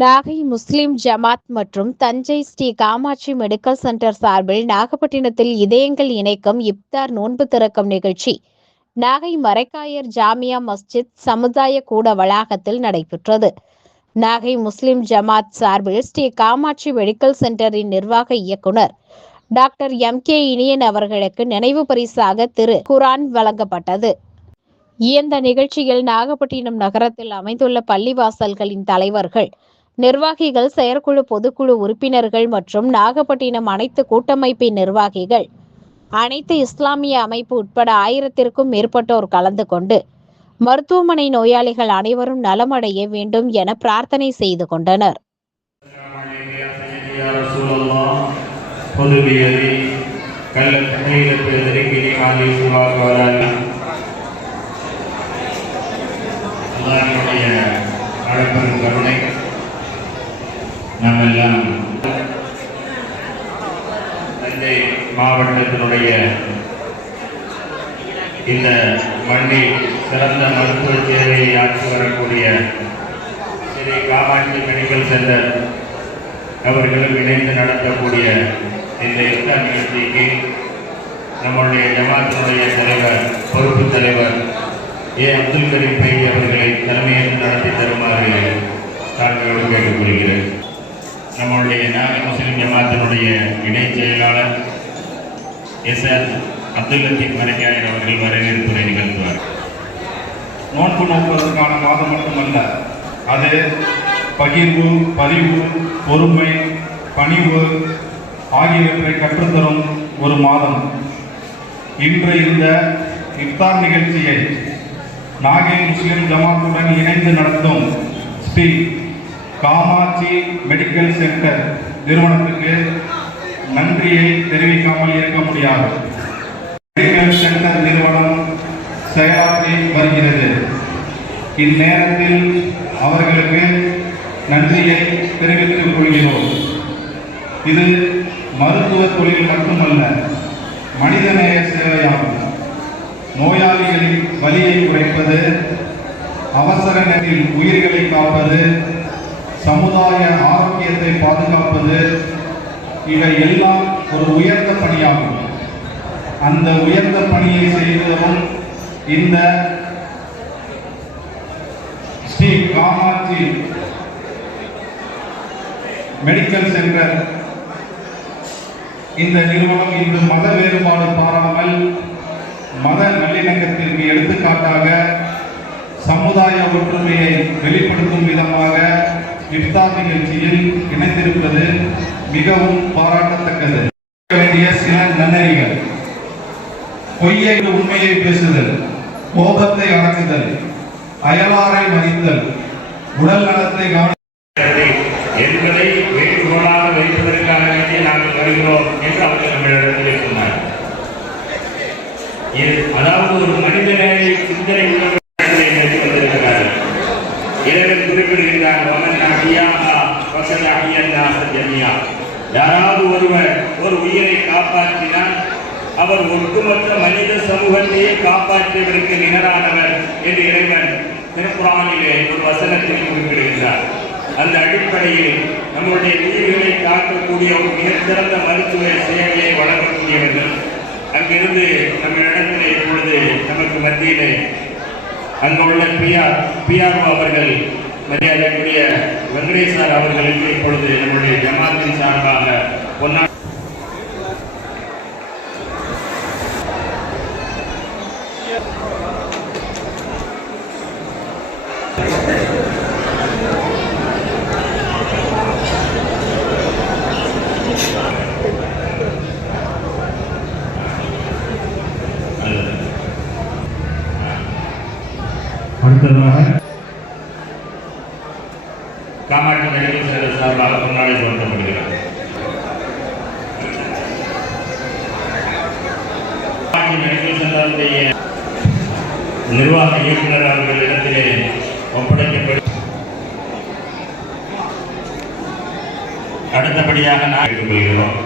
நாகை முஸ்லிம் ஜமாத் மற்றும் Thanjai Sri Kamakshi medical centre சார்பில் நாகப்பட்டினத்தில் இதயங்கள் இணைக்கும் இப்தார் நோன்பு திறக்கும் நிகழ்ச்சி நாகை மரைக்காயர் ஜாமியா மஸ்ஜித் சமுதாய கூட வளாகத்தில் நடைபெற்றது. நாகை முஸ்லிம் ஜமாத் சார்பில் ஸ்ரீ காமாட்சி மெடிக்கல் சென்டரின் நிர்வாக இயக்குனர் டாக்டர் M.K. இனியன் அவர்களுக்கு நினைவு பரிசாக திரு குரான் வழங்கப்பட்டது. இந்த நிகழ்ச்சியில் நாகப்பட்டினம் நகரத்தில் அமைந்துள்ள பள்ளிவாசல்களின் தலைவர்கள், நிர்வாகிகள், செயற்குழு, பொதுக்குழு உறுப்பினர்கள் மற்றும் நாகப்பட்டினம் அனைத்து கூட்டமைப்பின் நிர்வாகிகள், அனைத்து இஸ்லாமிய அமைப்பு உட்பட 1000க்கும் மேற்பட்டோர் கலந்து கொண்டு மருத்துவமனை நோயாளிகள் அனைவரும் நலமடைய வேண்டும் என பிரார்த்தனை செய்து கொண்டனர். அளப்பெரும் கருணை நம்மெல்லாம் தஞ்சை மாவட்டத்தினுடைய இந்த மண்ணில் சிறந்த மருத்துவ சேவையை ஆற்றி வரக்கூடிய ஸ்ரீ காமாட்சி மெடிக்கல் சென்டர் அவர்களும் இணைந்து நடத்தக்கூடிய இந்த இஃப்தார் நிகழ்ச்சிக்கு நம்முடைய ஜமாத்தினுடைய தலைவர், பொறுப்பு தலைவர் அப்துல் கரீம் பைடி அவர்களை தலைமையேற்று நடத்தி தருமாறு தாங்களோடு கேட்டுக்கொள்கிறேன். நம்முடைய நாகை முஸ்லிம் ஜமாத்தினுடைய இணைச் செயலாளர் SR அப்துல் லத்தீப் மரைக்காயர் அவர்கள் வரவேற்புரை நிகழ்த்துவார். நோன்பு நோக்குவதற்கான மாதம் மட்டுமல்ல, அது பகிர்வு, பதிவு, பொறுமை, பணிவு ஆகியவற்றை கற்றுத்தரும் ஒரு மாதம். இன்று இந்த இஃப்தார் நிகழ்ச்சியை நாகை முஸ்லிம் ஜமாத்துடன் இணைந்து நடத்தும் ஸ்ரீ காமாட்சி மெடிக்கல் சென்டர் நிறுவனத்துக்கு நன்றியை தெரிவிக்காமல் இருக்க முடியாது. மெடிக்கல் சென்டர் நிறுவனம் செயலாற்றி வருகிறது. இந்நேரத்தில் அவர்களுக்கு நன்றியை தெரிவித்துக் கொள்கிறோம். இது மருத்துவ தொழில் மட்டுமல்ல, மனிதநேய சேவையாகும். நோயாளிகளின் வலியை குறைப்பது, அவசர நேரத்தில் உயிர்களை காப்பது, சமுதாய ஆரோக்கியத்தை பாதுகாப்பது, இவை எல்லாம் ஒரு உயர்ந்த பணியாகும். அந்த உயர்ந்த பணியை செய்ததும் இந்த ஸ்ரீ காமாட்சி மெடிக்கல் சென்டர் இந்த நிறுவனம் இன்று மத வேறுபாடு பாராமல் மத நல்லிணக்கத்திற்கு எடுத்துக்காட்டாக சமுதாய ஒற்றுமையை வெளிப்படுத்தும் விதமாக இஃப்தார் நிகழ்ச்சியில் இணைந்திருப்பது மிகவும் பாராட்டத்தக்கது. வேண்டிய சில நன்னெறிகள்: பொய்யை உண்மையை பேசுதல், கோபத்தை அடக்குதல், அயலாரை மதித்தல், உடல் நலத்தை என்பதை வேண்டுகோளாக வைப்பதற்காக வேண்டிய நாங்கள் வருகிறோம் என்று அவர்கள் நம்மளிடத்தில் சொன்னார். அதாவது ஒரு மனிதநேய சிந்தனை உள்ளவர்கள் வந்திருக்கிறார்கள். இறைவன் குறிப்பிடுகிறார், யாராவது ஒருவர் ஒரு உயிரை காப்பாற்றினால் அவர் ஒட்டுமொத்த மனித சமூகத்தையே காப்பாற்றியவருக்கு நிகரானவர் என்று இறைவன் திருக்குர்ஆனிலே ஒரு வசனத்தில் குறிப்பிடுகிறார். அந்த அடிப்படையில் நம்முடைய உயிர்களை காக்கக்கூடிய ஒரு மிகச்சிறந்த மருத்துவ சேவையை வழங்கக்கூடியவர்கள் அங்கிருந்து நம்ம இடத்திலே இப்பொழுது நமக்கு மத்தியிலே அங்குள்ள PRO அவர்கள், மரியாதைக்குரிய வெங்கடேசார் அவர்களுக்கு இப்பொழுது நம்முடைய ஜமாத்தின் சார்பாக பொன்னாடி அடுத்ததாக காமாட்சி மெடிக்கல் சென்டர் சார்பாக பொன்னாடை சொல்லப்படுகிறார். காமாட்சி மெடிக்கல் சென்டருடைய நிர்வாக இயக்குனர் அவர்களிடத்திலே ஒப்படைக்கப்படும். அடுத்தபடியாக நான் எடுத்துக்கொள்கிறோம்.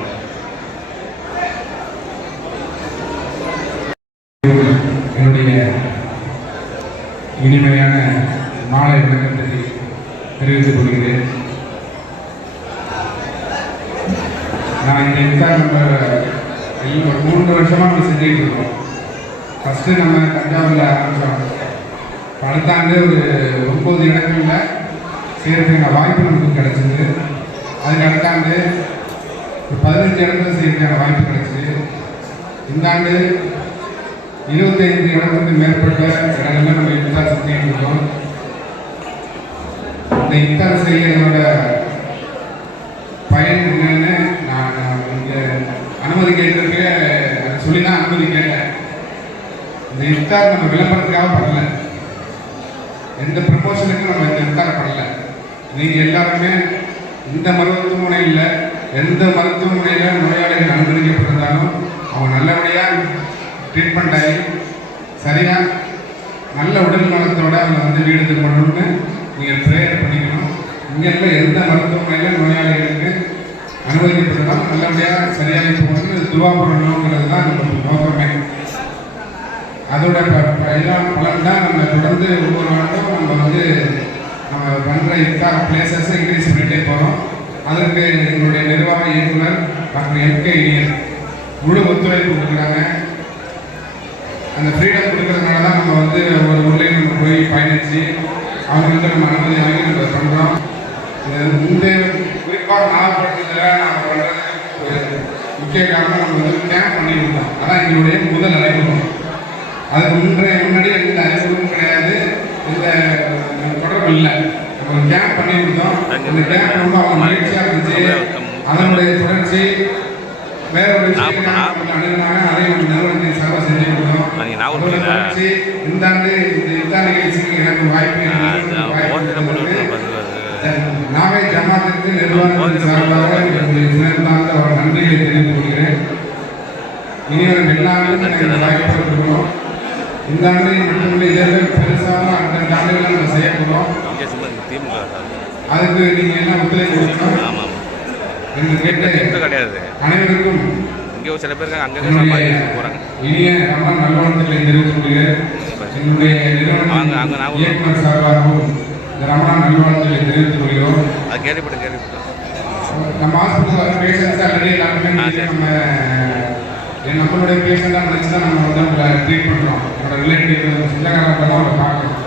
என்னுடைய இனிமையான மாலை வணக்கத்தை தெரிவித்துக் கொள்கிறேன். இந்த இஃப்தார் நம்ம 3 வருஷமாக நம்ம செஞ்சுக்கிட்டு இருக்கோம். ஃபஸ்ட்டு நம்ம தஞ்சாவூரில் ஆரம்பித்தோம். அடுத்த ஆண்டு ஒரு 9 இடங்களில் செய்கிறதுக்கான வாய்ப்பு நமக்கு கிடச்சிது. அதுக்கு அடுத்த ஆண்டு ஒரு 15 இடத்துல செய்கிறதுக்கான வாய்ப்பு கிடச்சிது. இந்த ஆண்டு 25 இடத்துக்கு மேற்பட்ட இடங்கள்ல நம்ம இஃப்தார் செஞ்சுக்கிட்டு இருக்கோம். இந்த இஃப்தார் செய்கிறதோட பயன் என்னன்னு நான் இங்கே அனுமதி கேட்டிருக்க சொல்லி தான் அனுமதி கேட்டேன். இந்த இஃப்தார் நம்ம விளம்பரத்துக்காக பண்ணல, எந்த ப்ரமோஷனுக்கும் நம்ம இந்த இஃப்தார் பண்ணல. நீங்கள் எல்லாருமே இந்த மருத்துவமனையில் எந்த மருத்துவமனையில் நோயாளிகள் அனுமதிக்கப்பட்டிருந்தாலும் அவங்க நல்லபடியாக ட்ரீட்மெண்ட் ஆகி சரியாக நல்ல உடல் நலத்தோடு அவங்க வந்து வீடு திரும்பணும்னு நீங்கள் ப்ரேயர் பண்ணிக்கணும். இங்கே எந்த மருத்துவமனையில் நோயாளிகளுக்கு அனுமதிக்கப்பட்டாலும் நல்லபடியாக சரியாக போகணும், துவா பண்ணணுங்கிறது தான் நம்ம நோக்கமே. அதோட பலன் தான் நம்ம தொடர்ந்து ஒவ்வொரு நாளும் நம்ம வந்து நம்ம பண்ணுற இஃப்தார் பிளேசஸை இன்க்ரீஸ் பண்ணிகிட்டே போகிறோம். அதற்கு எங்களுடைய நிர்வாக இயக்குனர் டாக்டர் எம்.கே. இனியன் முழு ஒத்துழைப்பு கொடுக்குறாங்க. அந்த ஃப்ரீடம் கொடுக்கறதுனால தான் நம்ம வந்து ஒரு ஊர்லேயும் நம்ம போய் பயணித்து அவங்க வந்து நம்ம அனுமதி வாங்கி நம்ம பண்ணுறோம். இந்த குறிப்பாக நாகப்பட்டினத்தில் நம்ம பண்ணுறதுக்கு முக்கிய காரணம் நம்ம வந்து கேம்ப் பண்ணியிருந்தோம். அதான் எங்களுடைய முதல் அறிமுகம். அதுக்கு முன்னாடி எந்த அறிமுகமும் கிடையாது, எந்த தொடர்பு இல்லை. நம்ம ஒரு கேம்ப் பண்ணியிருந்தோம். அந்த கேம்ப் ரொம்ப அவங்க மகிழ்ச்சியாக இருந்துச்சு. அதனுடைய தொடர்ச்சி வேற ஒரு விஷயம் அணுகுனாங்க. அதை நம்ம நிறுவனத்தின் சார்பாக செஞ்சு கொடுத்தோம். இந்த ஆண்டு இந்த இஃப்தார் நிகழ்ச்சிக்கு எனக்கு வாய்ப்பு நாகை ஜமாத்திற்கு நிர்வாகத்தின் சார்பாக சிறந்தாந்த ஒரு நன்றிகளை தெரிவித்துக் கொள்கிறேன். இனிவரும் எல்லா ஆண்டும் எனக்கு வாய்ப்பு கொடுக்கணும். இந்த ஆண்டு மட்டுமில்லை, இதற்கு பெருசாக அடுத்த ஆண்டுகளை நம்ம செய்ய போகிறோம். அதுக்கு நீங்கள் என்ன ஒத்துழைப்பு கொடுக்கணும் என்று கேட்ட கிடையாது. அனைவருக்கும் இங்கே சில பேர் போகிறாங்க. இனிய ரமலான் நல்வாழ்த்துக்களை தெரிவித்துக் கொள்கிறேன். என்னுடைய நிறுவன இயக்குனர் சார்பாகவும் இந்த ரமலான் நல்வாழ்த்துக்களை தெரிவித்துக் கொள்கிறோம். அது கேள்விப்பட்டேன். நம்ம ஹாஸ்பிட்டல் வர பேஷண்ட்ஸ் ஆல்ரெடி எல்லாருமே நம்மளுடைய பேஷண்டாக நினச்சி தான் நம்ம வந்து அவங்களை ட்ரீட் பண்ணுறோம். என்னோட ரிலேட்டிவ் சொந்தக்காரங்க தான் அவங்களை பார்க்கணும்.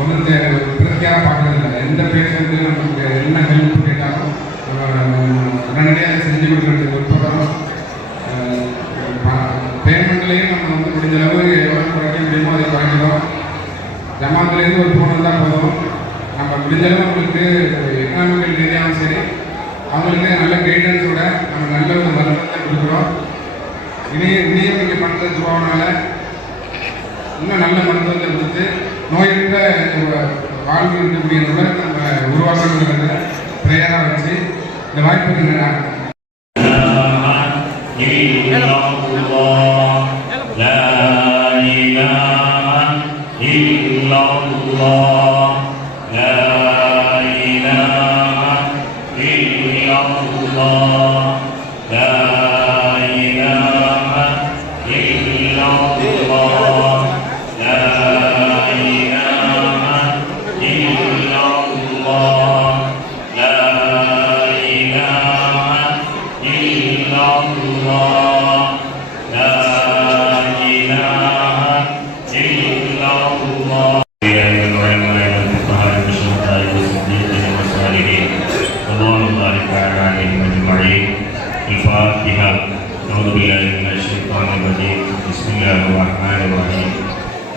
ஒன்று பிரத்தியாக பார்க்கறது இல்லை. எந்த பேஷண்ட்டு நமக்கு என்ன ஹெல்ப் கேட்டாலும் உடனடியாக செஞ்சு கொடுக்கறதுக்கு விருப்பம். பேமெண்ட்லேயும் நம்ம வந்து முடிஞ்ச அளவு எவ்வளோ குறைக்க முடியுமோ அதை குறைக்கிறோம். ஜமாத்துலேருந்து ஒரு ஃபோன் வந்தால் போதும். நம்ம முடிஞ்ச அளவு அவங்களுக்கு எக்கனாமிக்கல் ரீதியாகவும் சரி அவங்களுக்கு நல்ல கைடன்ஸோட நம்ம நல்ல ஒரு மருத்துவத்தை கொடுக்குறோம். இனியும் இங்கே பண்ணுற துவாவனால இன்னும் நல்ல மருத்துவத்தை கொடுத்து நோயற்ற வாழ்வு இருக்கக்கூடிய உலகத்தை நம்ம உருவாக்கணுங்கிறத பிரேயராக வச்சு இந்த வாய்ப்புக்கு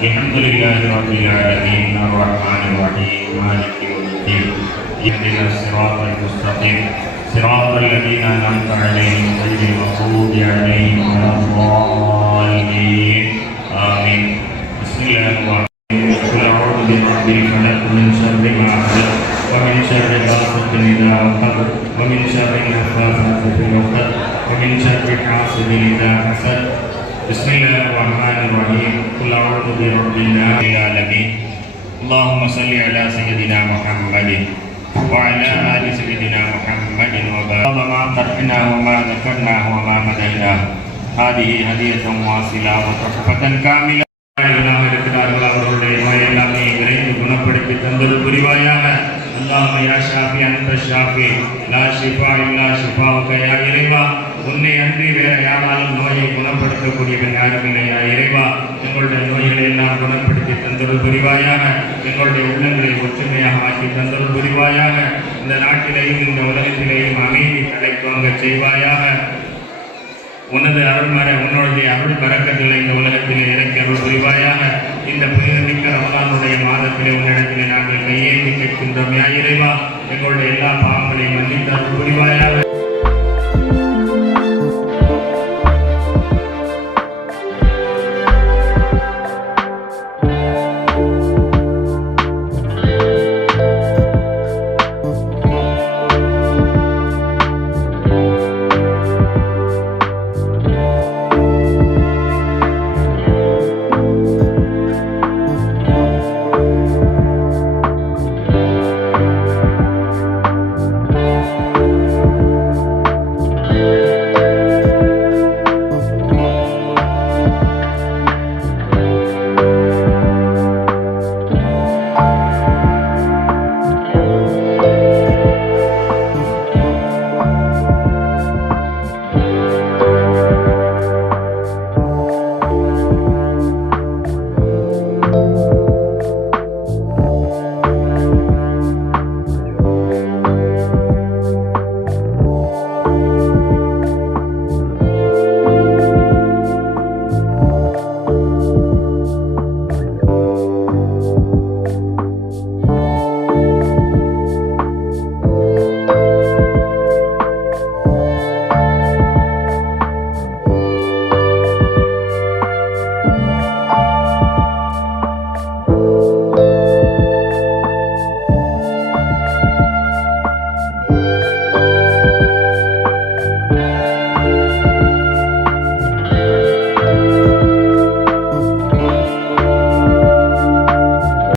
Alhamdulillahi rabbil alamin arrahmanir rahim maliki yawmiddin ihdinas siratal mustaqim siratal ladzina an'amta 'alaihim ghairil maghdubi 'alaihim waladdallin amin. Bismillahirrahmanirrahim. Qul a'udzu birabbil falaq min syarri ma khalaq wa min syarri ghasiqin idza waqab wa min syarri naffasati fil 'uqad wa min syarri hasidin idza hasad. Bismillahirrahmanirrahim. Qul a'udzu birabbil alamin. Allahumma salli ala sayyidina Muhammadin wa ala ali sayyidina Muhammadin wa barik ma tarhina wa ma dhakarna wa ma madayna. Hadhihi hadiyatun wasila wa tuhfatan kamila. இருக்கிறார்கள் அவர்களுடைய நோயெல்லாமே விரைந்து குணப்படுத்தி தந்தல் புரிவாயாக. அல்லாஹ் யா ஷாஃபி அன்த ஷாஃபி லா ஷிஃபா இல்லா ஷிஃபாவுக யா இறைவா உன்னை அன்றி வேற யாராலும் நோயை குணப்படுத்தக்கூடியவன் யாரும் இல்லையா இறைவா. எங்களுடைய நோய்களை எல்லாம் குணப்படுத்தி தந்தொரு புரிவாயாக. எங்களுடைய உள்ளங்களை ஒற்றுமையாக ஆக்கி தந்தொரு புரிவாயாக. இந்த நாட்டிலேயும் இந்த உலகத்திலேயும் அமைதி தழைத்தோங்க செய்வாயாக. உனது உன்னுடைய அருள் பரக்கத்தில் இந்த உலகத்திலே இறக்கி அருள் புரிவாயாக. இந்த புனிதமிக்க ரமலானுடைய மாதத்திலே உன்னிடத்திலே நாங்கள் கையேந்தி கேட்கின்றோம் யா இறைவா. எங்களுடைய எல்லா